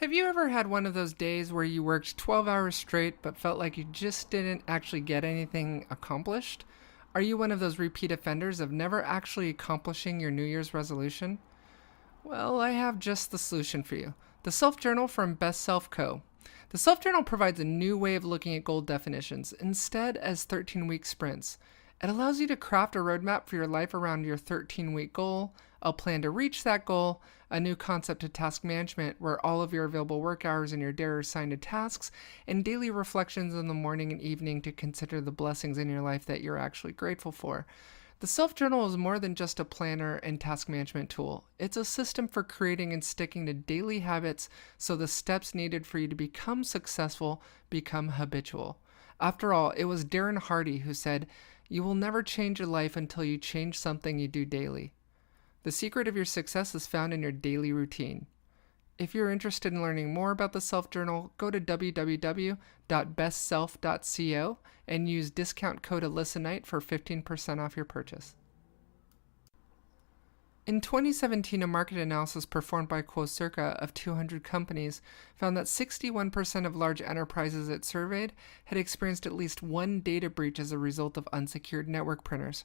Have you ever had one of those days where you worked 12 hours straight but felt like you just didn't actually get anything accomplished? Are you one of those repeat offenders of never actually accomplishing your New Year's resolution? Well, I have just the solution for you. The Self Journal from Best Self Co. The Self Journal provides a new way of looking at goal definitions, instead as 13-week sprints. It allows you to craft a roadmap for your life around your 13-week goal, a plan to reach that goal, a new concept of task management where all of your available work hours in your day are assigned to tasks, and daily reflections in the morning and evening to consider the blessings in your life that you're actually grateful for. The Self Journal is more than just a planner and task management tool. It's a system for creating and sticking to daily habits so the steps needed for you to become successful become habitual. After all, it was Darren Hardy who said, "You will never change your life until you change something you do daily." The secret of your success is found in your daily routine. If you're interested in learning more about the Self Journal, go to www.bestself.co and use discount code Alissa Knight for 15% off your purchase. In 2017, a market analysis performed by Quocirca of 200 companies found that 61% of large enterprises it surveyed had experienced at least one data breach as a result of unsecured network printers.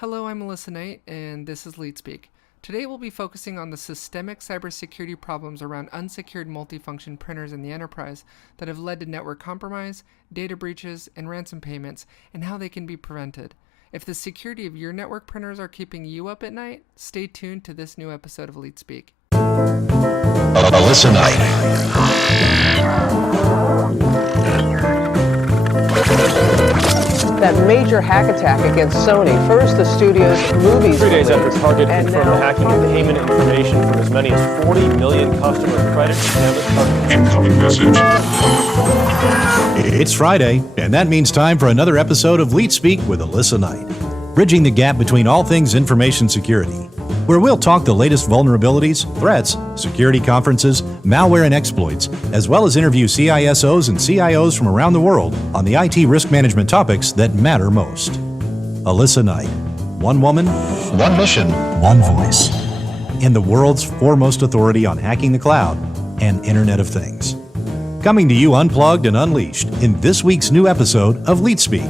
Hello, I'm Alissa Knight, and this is LeetSpeak. Today we'll be focusing on the systemic cybersecurity problems around unsecured multifunction printers in the enterprise that have led to network compromise, data breaches, and ransom payments, and how they can be prevented. If the security of your network printers are keeping you up at night, stay tuned to this new episode of LeetSpeak. Alissa Knight. That major hack attack against Sony. First, the studio's movies. 3 days after released, Target and confirmed now hacking of payment information from as many as 40 million customer credit and debit cards. Incoming message. It's Friday, and that means time for another episode of LeetSpeak with Alissa Knight, bridging the gap between all things information security, where we'll talk the latest vulnerabilities, threats, security conferences, malware and exploits, as well as interview CISOs and CIOs from around the world on the IT risk management topics that matter most. Alissa Knight, one woman, One mission. one voice, and the world's foremost authority on hacking the cloud and Internet of Things. Coming to you unplugged and unleashed in this week's new episode of LeetSpeak.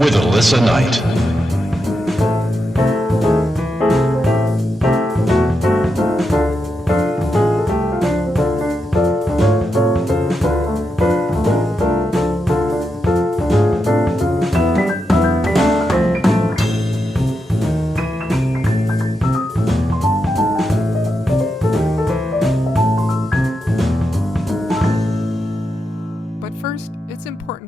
With Alissa Knight.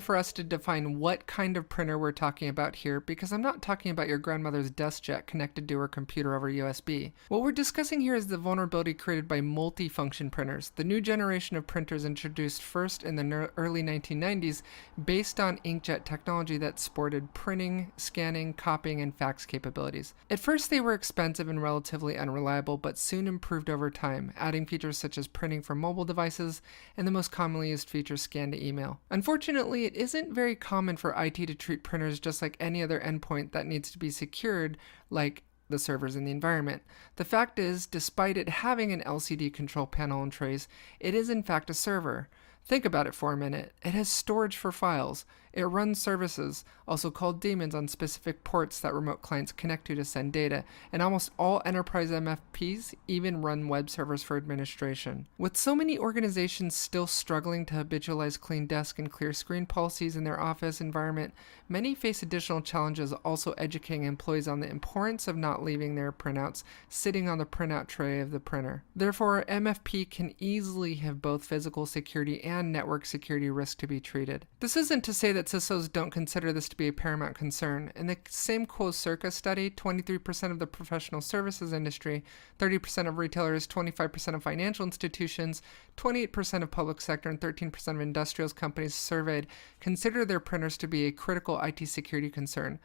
For us to define what kind of printer we're talking about here, because I'm not talking about your grandmother's desk jet connected to her computer over USB. What we're discussing here is the vulnerability created by multifunction printers, the new generation of printers introduced first in the early 1990s based on inkjet technology that sported printing, scanning, copying, and fax capabilities. At first they were expensive and relatively unreliable, but soon improved over time, adding features such as printing from mobile devices and the most commonly used feature, scan to email. Unfortunately, it isn't very common for IT to treat printers just like any other endpoint that needs to be secured, like the servers in the environment. The fact is, despite it having an LCD control panel and trays, it is in fact a server. Think about it for a minute. It has storage for files. It runs services, also called daemons, on specific ports that remote clients connect to send data, and almost all enterprise MFPs even run web servers for administration. With so many organizations still struggling to habitualize clean desk and clear screen policies in their office environment, many face additional challenges also educating employees on the importance of not leaving their printouts sitting on the printout tray of the printer. Therefore, MFP can easily have both physical security and network security risk to be treated. This isn't to say that CISOs don't consider this to be a paramount concern. In the same Quocirca study, 23% of the professional services industry, 30% of retailers, 25% of financial institutions, 28% of public sector, and 13% of industrials companies surveyed consider their printers to be a critical IT security concern.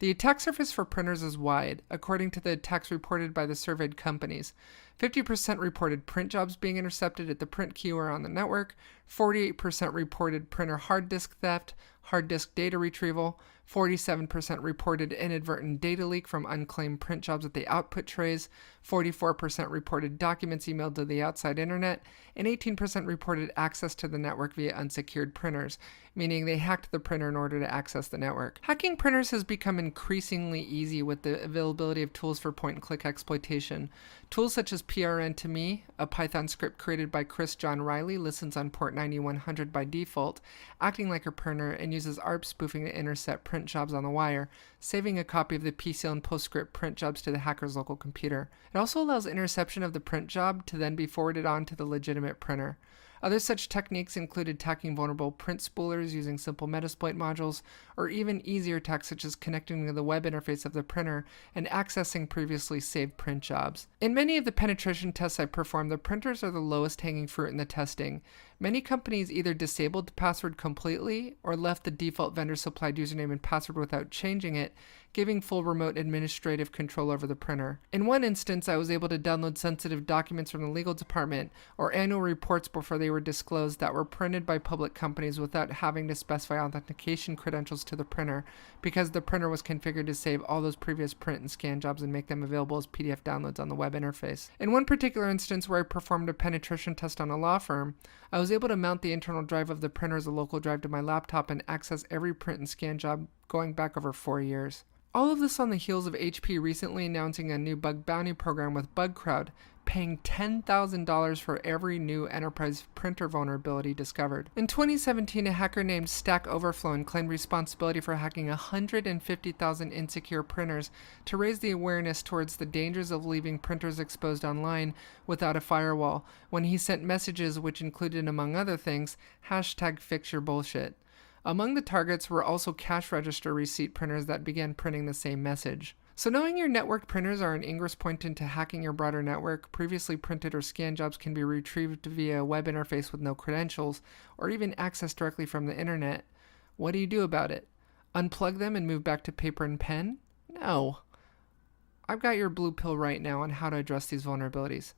The attack surface for printers is wide, according to the attacks reported by the surveyed companies. 50% reported print jobs being intercepted at the print queue or on the network, 48% reported printer hard disk theft, hard disk data retrieval, 47% reported inadvertent data leak from unclaimed print jobs at the output trays, 44% reported documents emailed to the outside internet, and 18% reported access to the network via unsecured printers, meaning they hacked the printer in order to access the network. Hacking printers has become increasingly easy with the availability of tools for point-and-click exploitation. Tools such as PRN2Me, a Python script created by Chris John Riley, listens on port 9100 by default, acting like a printer, and uses ARP spoofing to intercept print jobs on the wire, saving a copy of the PCL and PostScript print jobs to the hacker's local computer. It also allows interception of the print job to then be forwarded on to the legitimate printer. Other such techniques include attacking vulnerable print spoolers using simple Metasploit modules, or even easier attacks such as connecting to the web interface of the printer and accessing previously saved print jobs. In many of the penetration tests I performed, the printers are the lowest hanging fruit in the testing. Many companies either disabled the password completely or left the default vendor-supplied username and password without changing it, giving full remote administrative control over the printer. In one instance, I was able to download sensitive documents from the legal department or annual reports before they were disclosed that were printed by public companies without having to specify authentication credentials to the printer, because the printer was configured to save all those previous print and scan jobs and make them available as PDF downloads on the web interface. In one particular instance where I performed a penetration test on a law firm, I was able to mount the internal drive of the printer as a local drive to my laptop and access every print and scan job going back over 4 years. All of this on the heels of HP recently announcing a new bug bounty program with BugCrowd, paying $10,000 for every new enterprise printer vulnerability discovered. In 2017, a hacker named Stack Overflow claimed responsibility for hacking 150,000 insecure printers to raise the awareness towards the dangers of leaving printers exposed online without a firewall, when he sent messages which included, among other things, #FixYourBullshit. Among the targets were also cash register receipt printers that began printing the same message. So knowing your network printers are an ingress point into hacking your broader network, previously printed or scanned jobs can be retrieved via a web interface with no credentials, or even accessed directly from the internet. What do you do about it? Unplug them and move back to paper and pen? No. I've got your blue pill right now on how to address these vulnerabilities.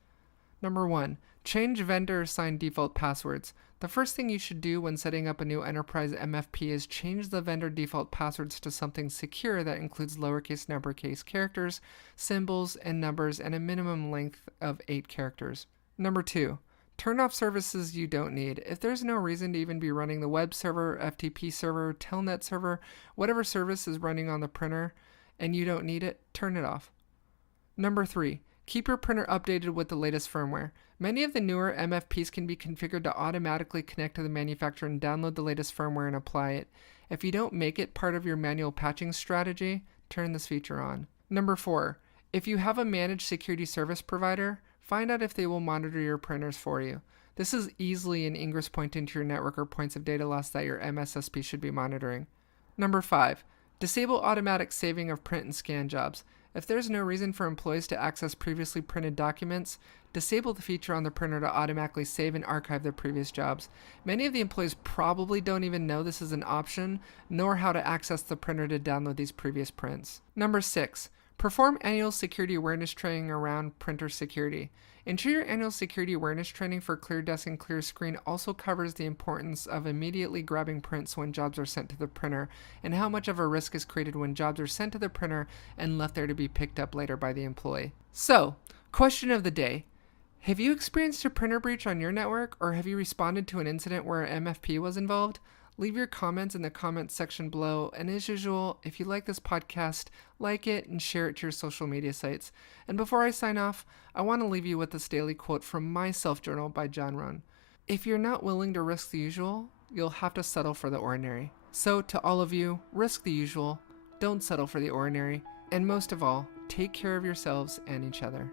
Number 1. Change vendor-assigned default passwords. The first thing you should do when setting up a new enterprise MFP is change the vendor default passwords to something secure that includes lowercase and uppercase characters, symbols, and numbers, and a minimum length of 8 characters. Number 2. Turn off services you don't need. If there's no reason to even be running the web server, FTP server, telnet server, whatever service is running on the printer, and you don't need it, turn it off. Number 3. Keep your printer updated with the latest firmware. Many of the newer MFPs can be configured to automatically connect to the manufacturer and download the latest firmware and apply it. If you don't make it part of your manual patching strategy, turn this feature on. Number 4. If you have a managed security service provider, find out if they will monitor your printers for you. This is easily an ingress point into your network or points of data loss that your MSSP should be monitoring. Number 5. Disable automatic saving of print and scan jobs. If there's no reason for employees to access previously printed documents, disable the feature on the printer to automatically save and archive their previous jobs. Many of the employees probably don't even know this is an option, nor how to access the printer to download these previous prints. Number 6. Perform annual security awareness training around printer security. Ensure your annual security awareness training for ClearDesk and ClearScreen also covers the importance of immediately grabbing prints when jobs are sent to the printer, and how much of a risk is created when jobs are sent to the printer and left there to be picked up later by the employee. So, question of the day. Have you experienced a printer breach on your network, or have you responded to an incident where an MFP was involved? Leave your comments in the comments section below, and as usual, if you like this podcast, like it and share it to your social media sites. And before I sign off, I want to leave you with this daily quote from my self-journal by John Rohn. If you're not willing to risk the usual, you'll have to settle for the ordinary. So to all of you, risk the usual, don't settle for the ordinary, and most of all, take care of yourselves and each other.